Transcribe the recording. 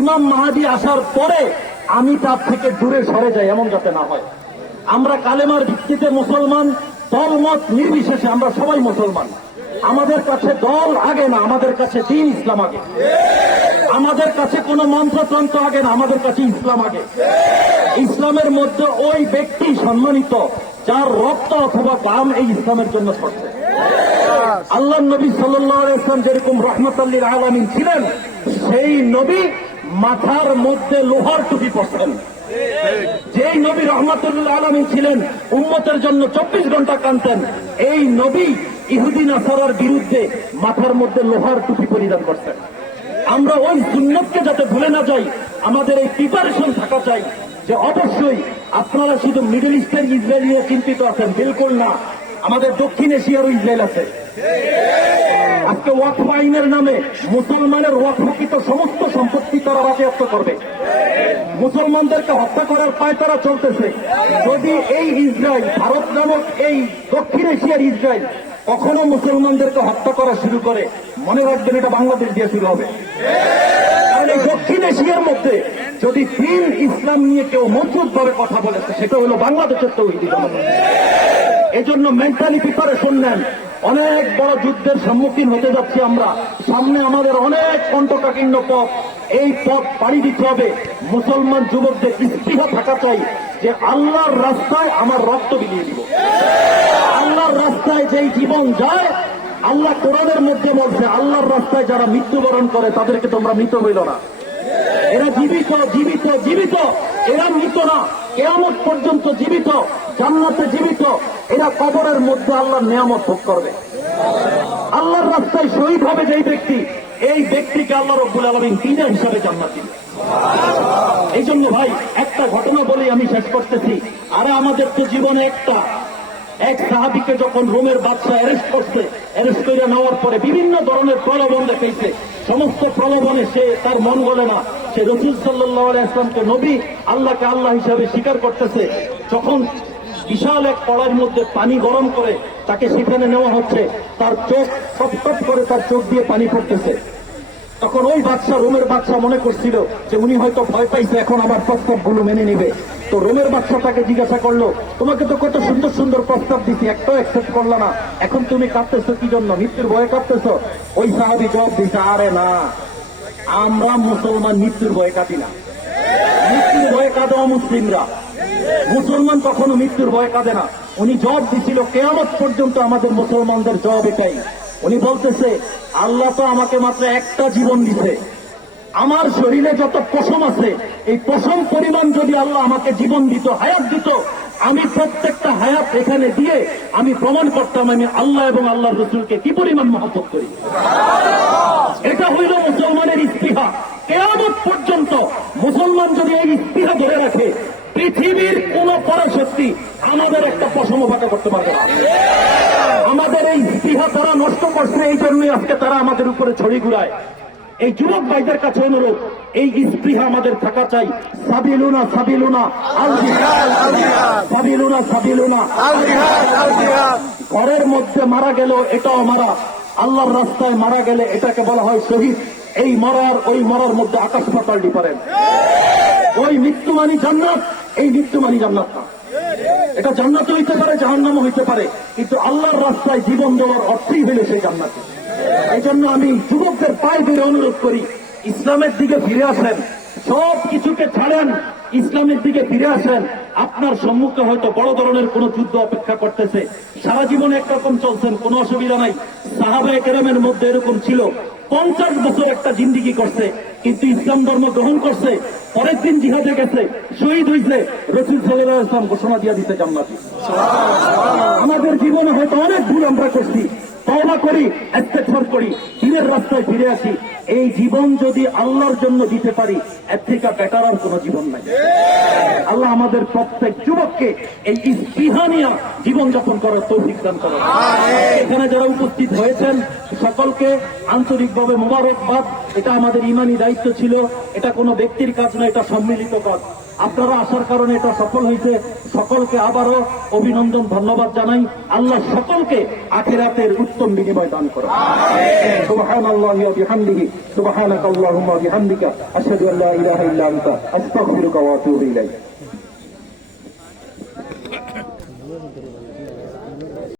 ইমাম মাহাদি আসার পরে আমি তার থেকে দূরে সরে যাই, এমন যাতে না হয়। আমরা কালেমার ভিত্তিতে মুসলমান, দলমত নির্বিশেষে আমরা সবাই মুসলমান। আমাদের কাছে দল আগে না, আমাদের কাছে দিন ইসলাম আগে। আমাদের কাছে কোনো মন্ত্রতন্ত্র আগে না, আমাদের কাছে ইসলাম আগে। ইসলামের মধ্যে ওই ব্যক্তি সম্মানিত যার রক্ত অথবা বাম এই ইসলামের জন্য ছড়ছে। আল্লাহ নবী সাল্লাল্লাহু আলাইহি ওয়াসাল্লাম যেরকম রাহমাতুল লিল আলামিন ছিলেন, সেই নবী মাথার মধ্যে লোহার টুপি পরতেন। যেই নবী রাহমাতুল লিল আলামিন ছিলেন, উম্মতের জন্য 24 ঘন্টা কাঁদতেন, এই নবী ইহুদি নাসারার বিরুদ্ধে মাথার মধ্যে লোহার টুপি পরিধান করতেন। আমরা ওই সুন্নতকে যাতে ভুলে না যাই, আমাদের এই প্রিপারেশন থাকা চাই যে অবশ্যই আপনারা শুধু মিডল ইস্টের ইসরায়েল নিয়ে চিন্তিত আছেন, বিলকুল না। আমাদের দক্ষিণ এশিয়ারও ইসরায়েল আছে। আজকে ওয়াকফ আইনের নামে মুসলমানের ওয়াকফকৃত সমস্ত সম্পত্তি তারা বাজেয়াপ্ত করবে। মুসলমানদেরকে হত্যা করার পায়তারা চলতেছে। যদি এই ইসরায়েল, ভারত নামক এই দক্ষিণ এশিয়ার ইসরায়েল কখনো মুসলমানদেরকে হত্যা করা শুরু করে, মনে রাখবেন এটা বাংলাদেশ দিয়ে শুরু হবে। কারণ এই দক্ষিণ এশিয়ার মধ্যে যদি দিন ইসলাম নিয়ে কেউ মজবুত ভাবে কথা বলেছে, সেটা হলো বাংলাদেশের তৌহিদি জনতা। এই জন্য মেন্টালি প্রিপারেশন নেন। অনেক বড় যুদ্ধের সম্মুখীন হতে যাচ্ছি আমরা। সামনে আমাদের অনেক কণ্ঠকাকীর্ণ পথ, এই পথ পাড়ি দিতে হবে। মুসলমান যুবকদের স্পৃহা থাকা চাই যে আল্লাহর রাস্তায় আমার রক্ত বিলিয়ে দিব। আল্লাহর রাস্তায় যেই জীবন যায়, আল্লাহ কোরআনের মধ্যে বলছে আল্লাহর রাস্তায় যারা মৃত্যুবরণ করে তাদেরকে তোমরা মৃত হইল না। এরা জীবিত জীবিত জীবিত, এরা মৃত না, কিয়ামত পর্যন্ত জীবিত, জান্নাতে জীবিত। এরা কবরের মধ্যে আল্লাহর নিয়ামত ভোগ করবে। আল্লাহর রাস্তায় শহীদ হবে যেই ব্যক্তি, এই ব্যক্তিকে আল্লাহ রাব্বুল আলামিন দিনের হিসাবে জান্নাত দিবেন। এই জন্য ভাই একটা ঘটনা বলেই আমি শেষ করতেছি। আর আমাদের তো জীবনে এক সাহাবীকে যখন রোমের বাদশাহ অ্যারেস্ট করছে, অ্যারেস্ট করে নেওয়ার পরে বিভিন্ন ধরনের প্রলোভন দেখাইছে। সমস্ত প্রলোভনে সে তার মন গলে না। সে রাসূল সাল্লাল্লাহু আলাইহি ওয়াসাল্লামকে নবী, আল্লাহকে আল্লাহ হিসাবে স্বীকার করতেছে। যখন বিশাল এক কড়াইয়ের মধ্যে পানি গরম করে তাকে সেখানে নেওয়া হচ্ছে, তার চোখ টপ করে তার চোখ দিয়ে পানি পড়তেছে। তখন ওই বাদশাহ, রোমের বাদশাহ মনে করছিল যে উনি হয়তো ভয় পাইছে, এখন আবার প্রস্তাবগুলো মেনে নিবে। তো রোমের বাদশাহ তাকে জিজ্ঞাসা করলো, তোমাকে তো কত সুন্দর সুন্দর প্রস্তাব দিচ্ছি, একটাও অ্যাকসেপ্ট করলা না, এখন তুমি কাঁদতেছো কি জন্য? মৃত্যুর ভয়ে কাঁদতেছো? ওই সাহাবী জবাব দিছে, আরে না, আমরা মুসলমান মৃত্যুর ভয়ে কাঁদি না। মৃত্যুর ভয়ে কাঁদে অমুসলিমরা, মুসলমান কখনো মৃত্যুর ভয়ে কাঁদে না। উনি জবাব দিছিল, কিয়ামত পর্যন্ত আমাদের মুসলমানদের জবাব এটাই। উনি বলতেছে, আল্লাহ তো আমাকে মাত্র একটা জীবন দিছে, আমার শরীরে যত পশম আছে এই পশম পরিমাণ যদি আল্লাহ আমাকে জীবন দিত, হায়াত দিত, আমি প্রত্যেকটা হায়াত এখানে দিয়ে আমি প্রমাণ করতাম আমি আল্লাহ এবং আল্লাহর রাসূলকে কি পরিমাণ মহব্বত করি। এটা হইল মুসলমানের স্পৃহা। কিয়ামত পর্যন্ত মুসলমান যদি এই স্পৃহা ধরে রাখে, পৃথিবীর কোন পরাশক্তি আমাদের একটা পশম ফাঁকা করতে পারবে না। আমাদের এই স্পৃহা তারা নষ্ট করছে, এই জন্যই আজকে তারা আমাদের উপরে ছড়ি ঘুরায়। এই যুবক ভাইদের কাছে অনুরোধ, এই স্পৃহা আমাদের থাকা চাই। সাবিলুনা সাবিলুনা আল জিহাদ, সাবিলুনা সাবিলুনা আল জিহাদ। ঘরের মধ্যে মারা গেল এটাও মারা, আল্লাহর রাস্তায় মারা গেলে এটাকে বলা হয় শহীদ। এই মরার ওই মরার মধ্যে আকাশ পাতাল ডিফারেন্ট। ওই মৃত্যু মানি জান্নাত, এই মৃত্যু মানি জান্নাত না। এটা জান্নাত হইতে পারে, জাহান্নামও হইতে পারে, কিন্তু আল্লাহর রাস্তায় জীবন দেওয়ার অর্থই হইল সেই জান্নাতে। এই জন্য আমি যুবকদের পায়ে ধরে অনুরোধ করি, ইসলামের দিকে ফিরে আসেন, সব কিছুকে ছাড়েন, ইসলামের দিকে ফিরে আসেন। আপনার সম্মুখে হয়তো বড় ধরনের কোন যুদ্ধ অপেক্ষা করতেছে, সারা জীবন একরকম চলছেন, কোনো অসুবিধা নাই। সাহাবায়ে কেরামের মধ্যে এরকম ছিল, 50 বছর একটা জিন্দেগি করছে, কিন্তু ইসলাম ধর্ম গ্রহণ করছে, পরের দিন জিহাদে গেছে, শহীদ হয়েছে, রাসূল সাল্লাল্লাহু আলাইহি ওয়াসাল্লাম ঘোষণা দিয়ে দিতে জান্নাতি। আমাদের জীবনে হয়তো অনেক ভুল আমরা করছি, তওবা করি, ইস্তেগফার করি, দ্বীনের রাস্তায় ফিরে আসি। এই জীবন যদি আল্লাহর জন্য দিতে পারি, এর থেকে বেটার আর কোন জীবন নাই। আল্লাহ আমাদের প্রত্যেক যুবককে এই স্পৃহা নিয়ে জীবনযাপন করার তৌফিক দান করেন। এখানে যারা উপস্থিত হয়েছেন সকলকে আন্তরিকভাবে মোবারকবাদ। এটা আমাদের ইমানি দায়িত্ব ছিল, এটা কোনো ব্যক্তির কাজ না, এটা সম্মিলিত কাজ। আপনারা আসার কারণে এটা সফল হয়েছে। সকলকে আবারও অভিনন্দন, ধন্যবাদ জানাই। আল্লাহ সকলকে আখিরাতের উত্তম বিনিময় দান করুন। সুবহানাল্লাহি ওয়া বিহামদিহি সুবহানাকাল্লাহুম্মা ওয়া বিহামদিকা আশহাদু আল্লা ইলাহা ইল্লা আনতা আস্তাগফিরুকা ওয়া আতুবু ইলাইক।